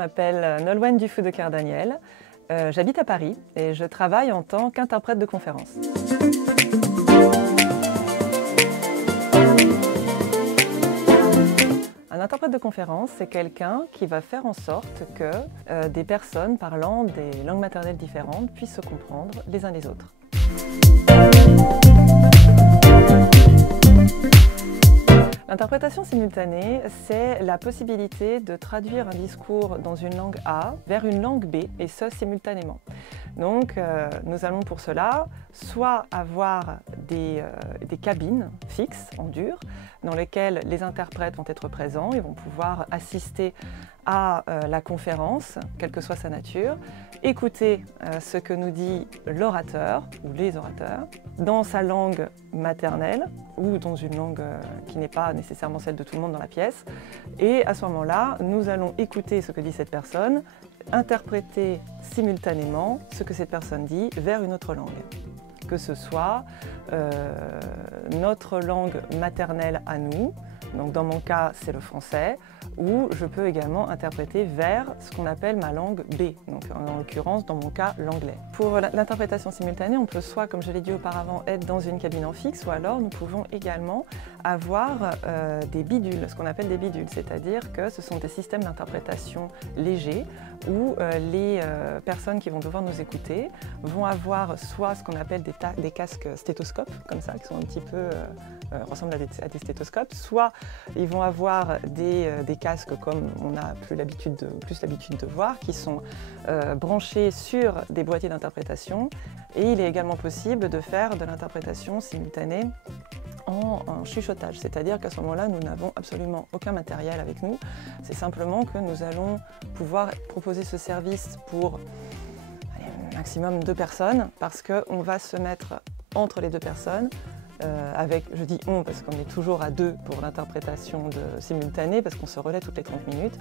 m'appelle Nolwenn Dufou de Cardaniel. J'habite à Paris et je travaille en tant qu'interprète de conférences. Un interprète de conférence, c'est quelqu'un qui va faire en sorte que des personnes parlant des langues maternelles différentes puissent se comprendre les uns les autres. L'interprétation simultanée, c'est la possibilité de traduire un discours dans une langue A vers une langue B, et ce simultanément. Donc nous allons pour cela soit avoir des cabines fixes en dur, dans lesquelles les interprètes vont être présents, ils vont pouvoir assister à la conférence, quelle que soit sa nature, écouter ce que nous dit l'orateur ou les orateurs dans sa langue maternelle ou dans une langue qui n'est pas nécessairement celle de tout le monde dans la pièce. Et à ce moment-là, nous allons écouter ce que dit cette personne, interpréter simultanément ce que cette personne dit vers une autre langue. Que ce soit notre langue maternelle à nous, donc dans mon cas c'est le français, ou je peux également interpréter vers ce qu'on appelle ma langue B, donc en l'occurrence dans mon cas l'anglais. Pour l'interprétation simultanée, on peut soit, comme je l'ai dit auparavant, être dans une cabine en fixe, ou alors nous pouvons également avoir des bidules, ce qu'on appelle des bidules, c'est-à-dire que ce sont des systèmes d'interprétation légers où les personnes qui vont devoir nous écouter vont avoir soit ce qu'on appelle des casques stéthoscopes, comme ça, qui sont un petit peu ressemblent à des stéthoscopes, soit ils vont avoir des casques comme on a plus l'habitude de voir, qui sont branchés sur des boîtiers d'interprétation, et il est également possible de faire de l'interprétation simultanée en chuchotage, c'est-à-dire qu'à ce moment-là, nous n'avons absolument aucun matériel avec nous, c'est simplement que nous allons pouvoir proposer ce service pour un maximum 2 personnes, parce qu'on va se mettre entre les 2 personnes, avec, je dis on parce qu'on est toujours à 2 pour l'interprétation simultanée, parce qu'on se relaie toutes les 30 minutes.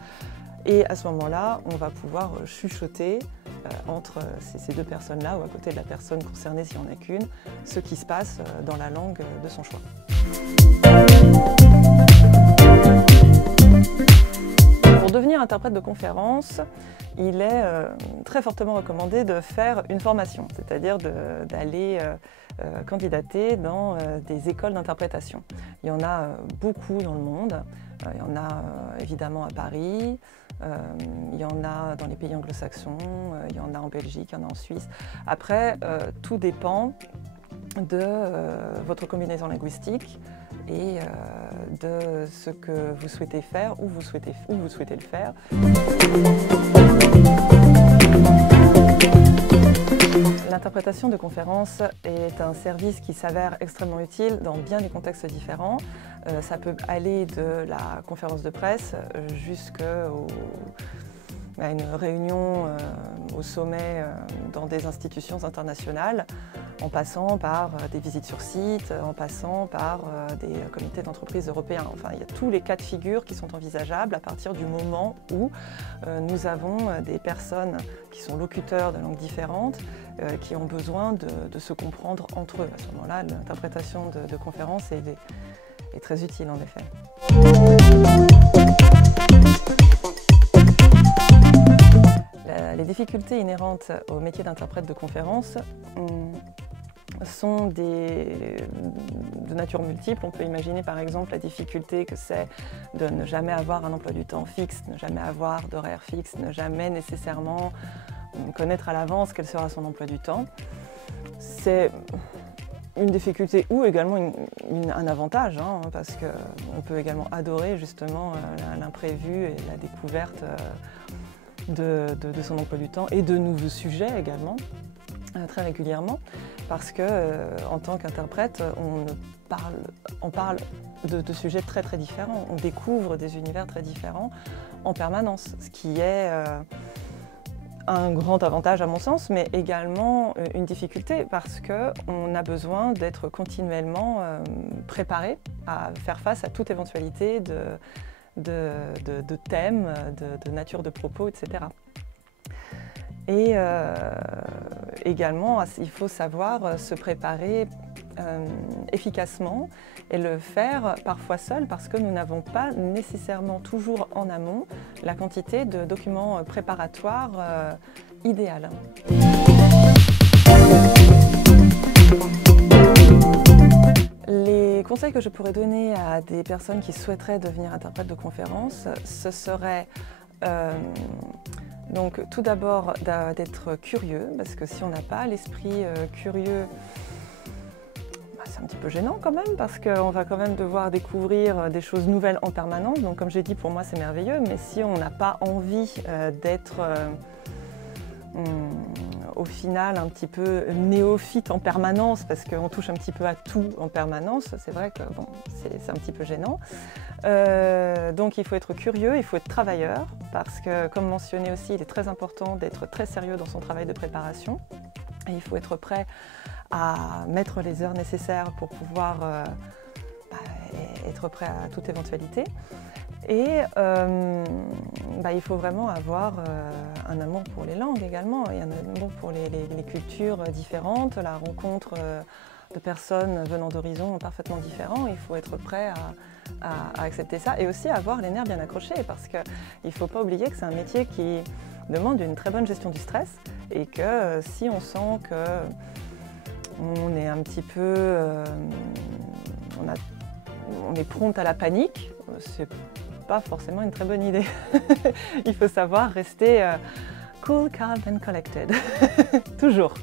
Et à ce moment-là, on va pouvoir chuchoter entre ces 2 personnes-là, ou à côté de la personne concernée s'il n'y en a qu'une, ce qui se passe dans la langue de son choix. Pour devenir interprète de conférence, il est très fortement recommandé de faire une formation, c'est-à-dire d'aller candidater dans des écoles d'interprétation. Il y en a beaucoup dans le monde, il y en a évidemment à Paris, il y en a dans les pays anglo-saxons, il y en a en Belgique, il y en a en Suisse. Après, tout dépend de votre combinaison linguistique et de ce que vous souhaitez faire, où vous souhaitez le faire. L'interprétation de conférences est un service qui s'avère extrêmement utile dans bien des contextes différents. Ça peut aller de la conférence de presse jusqu'à une réunion au sommet dans des institutions internationales, en passant par des visites sur site, en passant par des comités d'entreprise européens. Enfin, il y a tous les cas de figure qui sont envisageables à partir du moment où nous avons des personnes qui sont locuteurs de langues différentes, qui ont besoin de se comprendre entre eux. À ce moment-là, l'interprétation de conférences est très utile en effet. Les difficultés inhérentes au métier d'interprète de conférence sont de nature multiple. On peut imaginer par exemple la difficulté que c'est de ne jamais avoir un emploi du temps fixe, ne jamais avoir d'horaire fixe, ne jamais nécessairement connaître à l'avance quel sera son emploi du temps. C'est une difficulté ou également un avantage, hein, parce qu'on peut également adorer justement l'imprévu et la découverte de son emploi du temps et de nouveaux sujets également, très régulièrement, parce que en tant qu'interprète, on parle de sujets très très différents, on découvre des univers très différents en permanence, ce qui est un grand avantage à mon sens, mais également une difficulté parce qu'on a besoin d'être continuellement préparé à faire face à toute éventualité de thèmes, de nature de propos, etc. Et également, il faut savoir se préparer efficacement et le faire parfois seul parce que nous n'avons pas nécessairement toujours en amont la quantité de documents préparatoires idéale. Les conseils que je pourrais donner à des personnes qui souhaiteraient devenir interprètes de conférences, ce serait donc tout d'abord d'être curieux, parce que si on n'a pas l'esprit curieux, c'est un petit peu gênant quand même, parce qu'on va quand même devoir découvrir des choses nouvelles en permanence. Donc comme j'ai dit, pour moi c'est merveilleux, mais si on n'a pas envie d'être au final un petit peu néophyte en permanence, parce qu'on touche un petit peu à tout en permanence, c'est vrai que bon, c'est un petit peu gênant. Donc il faut être curieux, il faut être travailleur, parce que comme mentionné aussi, il est très important d'être très sérieux dans son travail de préparation. Et il faut être prêt à mettre les heures nécessaires pour pouvoir être prêt à toute éventualité. Et il faut vraiment avoir un amour pour les langues également, et un amour pour les cultures différentes, la rencontre de personnes venant d'horizons parfaitement différents. Il faut être prêt à accepter ça et aussi avoir les nerfs bien accrochés, parce qu'il ne faut pas oublier que c'est un métier qui demande une très bonne gestion du stress et que si on sent qu'on est un petit peu... on est prompte à la panique, c'est pas forcément une très bonne idée. Il faut savoir rester cool, calm and collected. Toujours.